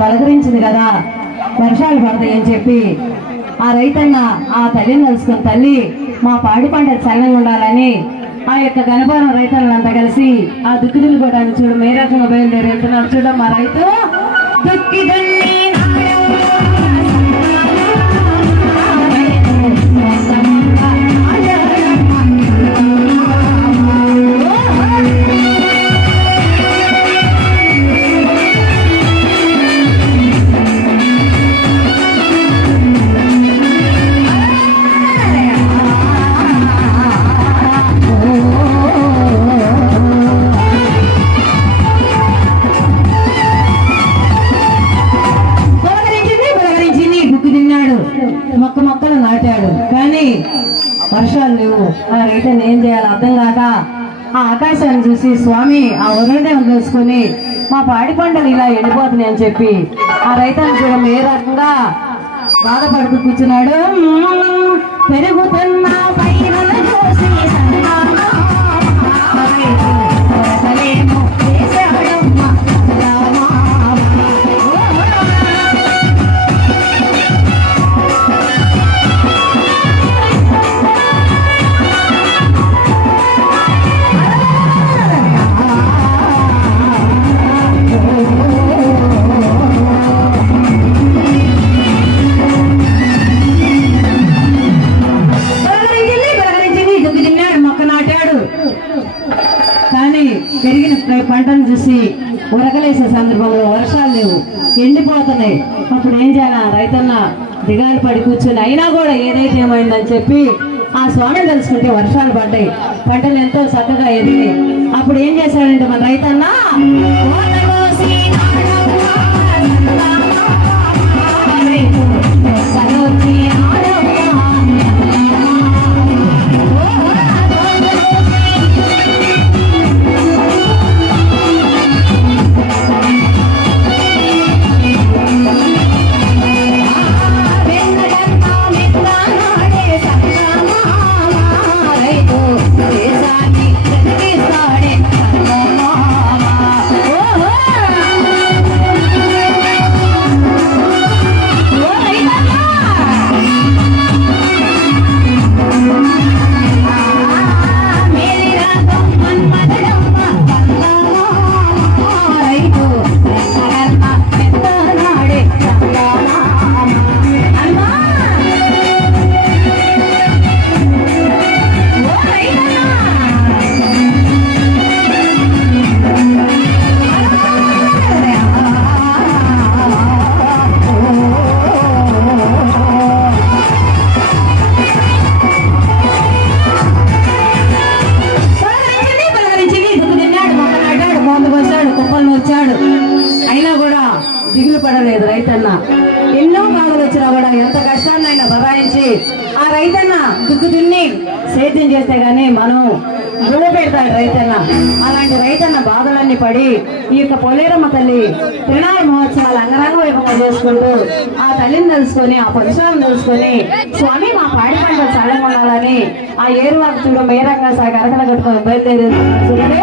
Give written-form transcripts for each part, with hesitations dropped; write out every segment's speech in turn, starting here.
పలకరించింది కదా వర్షాలు పడతాయని చెప్పి ఆ రైతన్న ఆ తల్లిని కలుసుకుని తల్లి మా పాడి పంట చల్లగా ఉండాలని ఆ యొక్క గణపురం రైతులంతా కలిసి ఆ దుక్కిదులు కూడా చూడు ఏ రకంగా బయలుదేరి వెళ్తున్నారు చూడ మా రైతు దుక్కిదుల్ని మొక్కలు నాటాడు కానీ వర్షాలు లేవు. ఆ రైతుని ఏం చేయాలి అర్థం కాక ఆ ఆకాశాన్ని చూసి స్వామి ఆ ఉదయం తెలుసుకొని మా పాడి పంటలు ఇలా ఎండిపోతున్నాయి అని చెప్పి ఆ రైతుని చూడడం ఏ రకంగా బాధపడుతూ కూర్చున్నాడు. పెరుగుతున్న పెరిగిన పంటను చూసి ఉరకలేసే సందర్భంలో వర్షాలు లేవు, ఎండిపోతున్నాయి. అప్పుడు ఏం చేయాలి రైతన్న దిగాలు పడి కూర్చొని అయినా కూడా ఏదైతే ఏమైందని చెప్పి ఆ స్వామిని తెలుసుకుంటే వర్షాలు పడ్డాయి, పంటలు ఎంతో చక్కగా ఎదిగాయి. అప్పుడు ఏం చేశాడంటే మన రైతన్న అయినా కూడా దిగులు పడలేదు రైతన్న. ఎన్నో బాధలు వచ్చినా కూడా ఎంత కష్టాన్నైనా బరాయించి ఆ రైతన్న దుక్కు దున్ని సేద్యం చేస్తే గానీ మనం గుడి పెడతాడు రైతన్న. అలాంటి రైతన్న బాధలన్నీ పడి ఈ యొక్క పోలేరమ్మ తల్లి తిరునాళ్ళ మహోత్సవాలు అంగరంగ వైభవంగా చేసుకుంటూ ఆ తల్లిని తెలుసుకొని ఆ పురుషాలను తెలుసుకొని స్వామి మా పాడి పంటలు చల్లగా ఉండాలని ఆ ఏరువాకు చూడడం ఏ రకంగా సాగి అరకల కట్టుకొని బయలుదేరి చూడండి.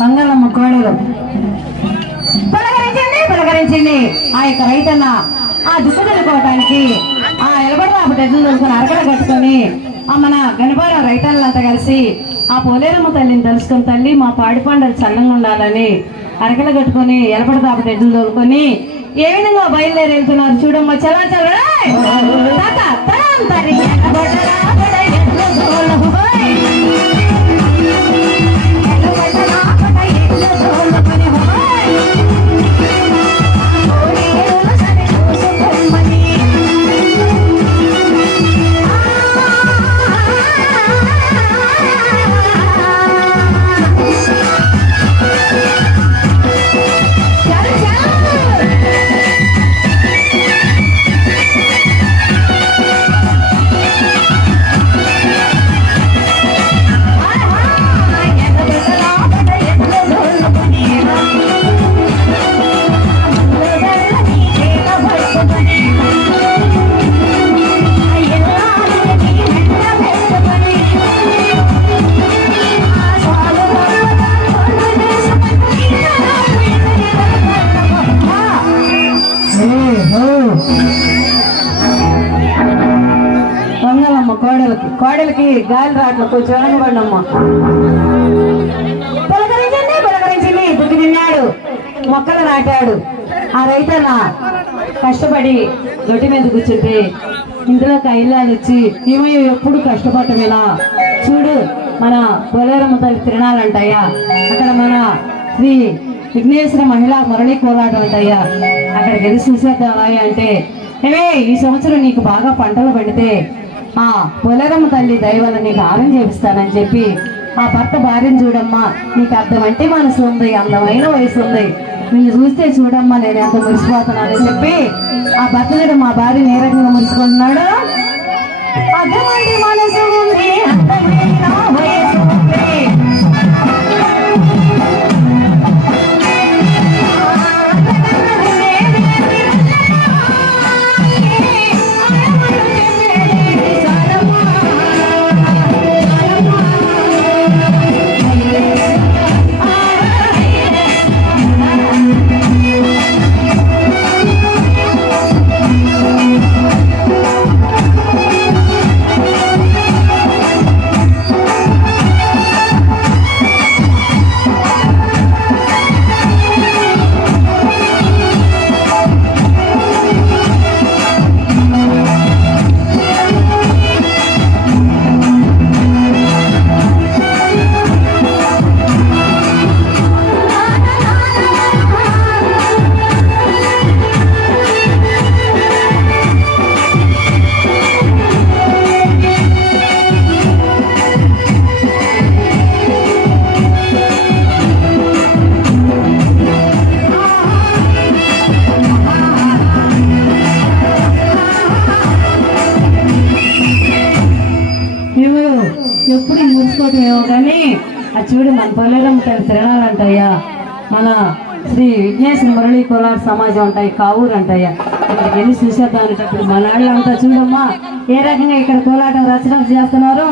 మంగళమ్మ కోడలు పలకరించింది ఆ యొక్క రైతన్న ఆ దుక్కు తెలుకోవటానికి ఆ ఎలబడరాపు ఎడ్లు దొరుకుని అరకడ కట్టుకొని ఆ మన గణపారం రైతన్నులంతా కలిసి ఆ పోలేరమ్మ తల్లిని తెలుసుకొని తల్లి మా పాడి పంటలు చల్లంగా ఉండాలని అరకడ కట్టుకొని ఎలబడరాపు ఎడ్లు దొరుకుని ఏ విధంగా బయలుదేరి వెళ్తున్నారు చూడమ్మా చలా చలా కోడలికి గాలి రాట్లు కొంచెం వెనకబడినమ్మా పలకరించింది దుక్కి తిన్నాడు మొక్కలు నాటాడు ఆ రైతన్న కష్టపడి దొడ్డి మీద కూర్చుంటే ఇందులో కైలాలు వచ్చి ఏమయ్యో ఎప్పుడు కష్టపడటమేనా చూడు మన పోలేరమ్మ తల్లి తిరణాలంటాయా అక్కడ మన శ్రీ విఘ్నేశ్వర మహిళా మురళి కోలాటం అంటాయా అక్కడికి వెళ్ళి చూసేద్దామా అంటే ఏమే ఈ సంవత్సరం నీకు బాగా పంటలు పండితే ఆ పోలేరమ్మ తల్లి దయవల్ల నీకు ఆరం చేపిస్తానని చెప్పి ఆ భర్త భార్యను చూడమ్మా నీకు అర్థమంటే మనసు ఉంది అందమైన వయసు ఉంది నిన్ను చూస్తే చూడమ్మా నేను ఎంత మురిసిపోతున్నానని చెప్పి ఆ భర్త చూడ మా భార్య ఏ రకంగా మురిసిపోతున్నాడు అర్థమంటే మనసు ఉంది అందమైన వయసు ఉంది ఎప్పుడు మురిసిపోవటం ఏమో కానీ అది చూడు మన పోలేరమ్మ తల్లి తిరణాలంటాయా మన శ్రీ విఘ్నేశ్వర మురళీ కోలాట సమాజం అంటాయి కావూరు అంటాయా ఇక్కడికి వెళ్ళి చూసేద్దాం అనేటప్పుడు మన వాళ్ళంతా చూడమ్మా ఏ రకంగా ఇక్కడ కోలాటం రచన చేస్తున్నారు